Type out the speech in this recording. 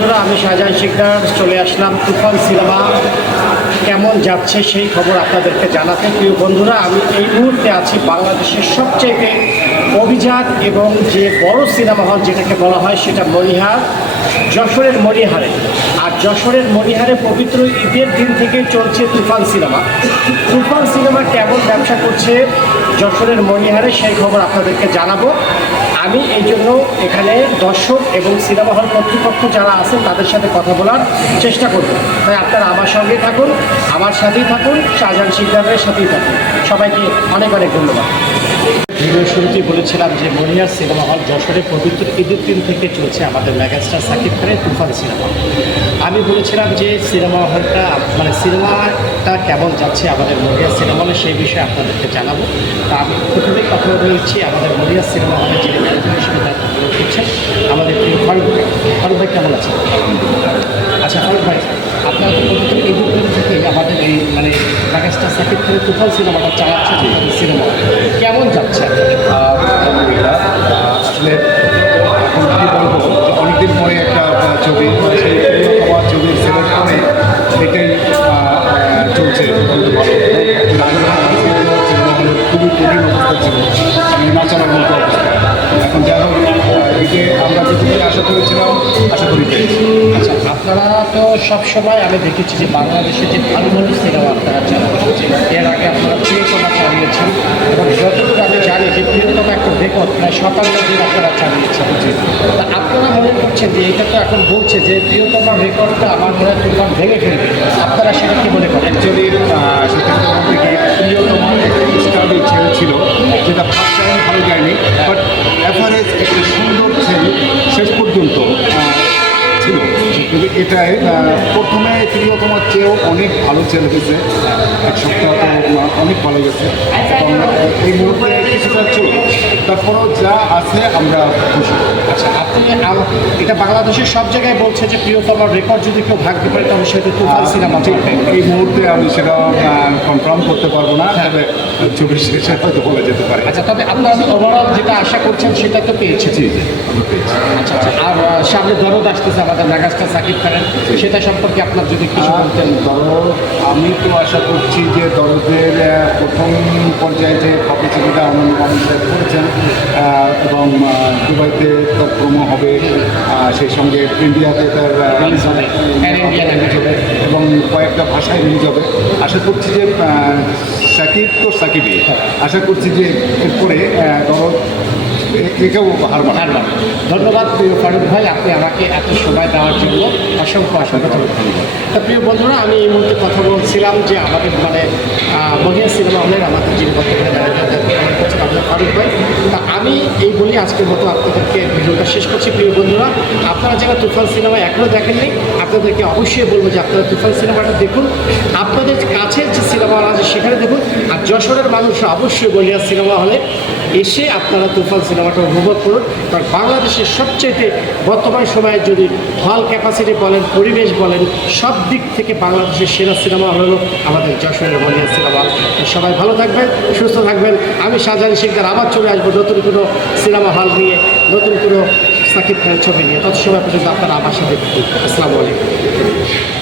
আমি শাহজাহান শিকদার চলে আসলাম তুফান সিনেমা কেমন যাচ্ছে সেই খবর আপনাদেরকে জানাতে। প্রিয় বন্ধুরা, আমি এই মুহূর্তে আছি বাংলাদেশের সবচেয়ে অভিজাত এবং যে বড় সিনেমা হল যেটাকে বলা হয় সেটা মণিহার, যশোরের মণিহারে। আর যশোরের মণিহারে পবিত্র ঈদের দিন থেকে চলছে তুফান সিনেমা। তুফান সিনেমা কেমন ব্যবসা করছে যশোরের মণিহারে সেই খবর আপনাদেরকে জানাবো। আমি এই জন্য এখানে দর্শক এবং সিনেমা হল কর্তৃপক্ষ যারা আছেন তাদের সাথে কথা বলার চেষ্টা করব। তাই আপনারা আমার সঙ্গে থাকুন, আমার সাথেই থাকুন, শাহজাহান শিকদারের সাথেই থাকুন। সবাইকে অনেক অনেক ধন্যবাদ। ভিডিও শুরুতেই বলেছিলাম যে মণিহার সিনেমা হল যশোরে পবিত্র ঈদের দিন থেকে চলছে আমাদের মেগাস্টার সাকিব খানের তুফান সিনেমা। আমি বলেছিলাম যে সিনেমা হলটা সিনেমাটা কেমন যাচ্ছে আমাদের মণিহার সিনেমা হলে সেই বিষয়ে আপনাদেরকে জানাবো। তা আমি প্রথমেই কথা বলছি আমাদের মণিহার সিনেমা হলে যিনি ম্যানেজার হিসেবে দায়িত্ব পালন করছেন আমাদের প্রিয় ফারুক ভাই। ফারুক ভাই কেমন আছেন? আচ্ছা ফারুক ভাই, আপনারা তো পবিত্র ঈদের দিন থেকে আমাদের এই মেগাস্টার সাকিব খানের তুফান সিনেমাটা চালাচ্ছে, সিনেমা কেমন যাচ্ছে? আলহামদুলিল্লাহ। আসলে এখন কী বলবো যে অনেকদিন পরে একটা ছবি, সেই প্রিয়তমা ছবির সিলেক্ট করে এটাই চলছে খুব ভালো। সিনেমা হলে খুবই কঠিন অবস্থা ছিল, না চলার মতো অবস্থা। এখন যাই হোক, একে আমরা যেটুকু আশা করেছিলাম আশা করি পেয়েছি। আচ্ছা, আপনারা তো সবসময় আমি দেখেছি যে বাংলাদেশে যে ভালো ভালো সিনেমা আপনারা চালাচ্ছেন, এর আগে আপনারা প্রিয়তমা চালিয়েছেন এবং যতটুকু আমি জানি যে প্রিয়তমা একটা রেকর্ড প্রায় 57 দিন আপনারা চালিয়েছেন। তা আপনারা মনে করছেন যে এটা তো এখন বলছে যে প্রিয়তমার রেকর্ডটা আমার মনে হয় তুফান ভেঙে ফেলবে, আপনারা সেটা কী মনে করেন? অ্যাকচুয়ালি সেক্ষেত্রে বলতে গিয়ে প্রিয়তমা একটা স্টাডি ছিল যেটা ফার্স্ট টাইম ভালো যায়নি, বাট অ্যাভারেজ একটা সুন্দর শেষ পর্যন্ত ছিল। কিন্তু এটাই প্রথমে প্রিয়তমার চেয়েও অনেক ভালো সেল হয়েছে, এক সপ্তাহ তো অনেক ভালো গেছে। এবং এই মুহূর্তে কিছুটা ছিল, তারপরেও যা আছে আমরা খুশি। আচ্ছা, আপনি এটা বাংলাদেশের সব জায়গায় বলছে যে প্রিয়তমার রেকর্ড যদি কেউ ভাঙতে পারে তবে সেটা তুফান সিনেমা। ঠিক এই মুহূর্তে আমি সেটা কনফার্ম করতে পারবো না, তবে ছবির শেষে হয়তো বলে যেতে পারে। আচ্ছা, তবে আপনারা ওভারঅল যেটা আশা করছেন সেটা তো পেয়েছে। জি জি, আমি পেয়েছি। আচ্ছা আচ্ছা, আর সামনে দরদ আসতেছে আমাদের মেগাস্টার সাকিব খানের, সেটা সম্পর্কে আপনার যদি কিছু বলতেন। দরদ, আমি তো আশা করছি যে দরদের প্রথম পর্যায়ে যে পাবলিসিটিটা আমাদের করেছেন এবং দুবাইতে তার প্রোমো হবে, সেই সঙ্গে ইন্ডিয়াতে তার রিলিজ হবে, প্যান ইন্ডিয়া ল্যাঙ্গুয়েজ হবে এবং কয়েকটা ভাষায় রিলিজ হবে। আশা করছি যে সাকিব তো সাকিবই, আশা করছি যে এরপরে দরদ একেও হার মানবে। ধন্যবাদ প্রিয় ফারুক ভাই, আপনি আমাকে এত সময় দেওয়ার জন্য অসংখ্য ধন্যবাদ। তা প্রিয় বন্ধুরা, আমি এই মুহূর্তে কথা বলছিলাম যে আমাদের মণিহার সিনেমা হলের আমাদের যিনি বর্তমানে ম্যানেজার পালন করছেন আমাদের ফারুক ভাই। তা আমি এই বলি আজকের মতো আপনাদেরকে ভিডিওটা শেষ করছি। প্রিয় বন্ধুরা, আপনারা যারা তুফান সিনেমা এখনও দেখেননি আপনাদেরকে অবশ্যই বলবো যে আপনারা তুফান সিনেমাটা দেখুন, আপনাদের কাছের যে সিনেমা হল আছে সেখানে দেখুন। আর যশোরের মানুষরা অবশ্যই মণিহার সিনেমা হলে এসে আপনারা তুফান সিনেমাটা উপভোগ করুন। কারণ বাংলাদেশের সবচেয়ে বর্তমান সময়ে যদি হল ক্যাপাসিটি বলেন, পরিবেশ বলেন, সব দিক থেকে বাংলাদেশের সেরা সিনেমা হলো আমাদের যশোরের মণিহার সিনেমা হল। সবাই ভালো থাকবেন, সুস্থ থাকবেন। আমি শাহজাহান শিকদার আবার চলে আসবো নতুন কোনো সিনেমা হল নিয়ে, নতুন কোনো সাকিব খানের ছবি নিয়ে। তত সময় পর্যন্ত আপনারা আমার সাথে। আসসালামু আলাইকুম।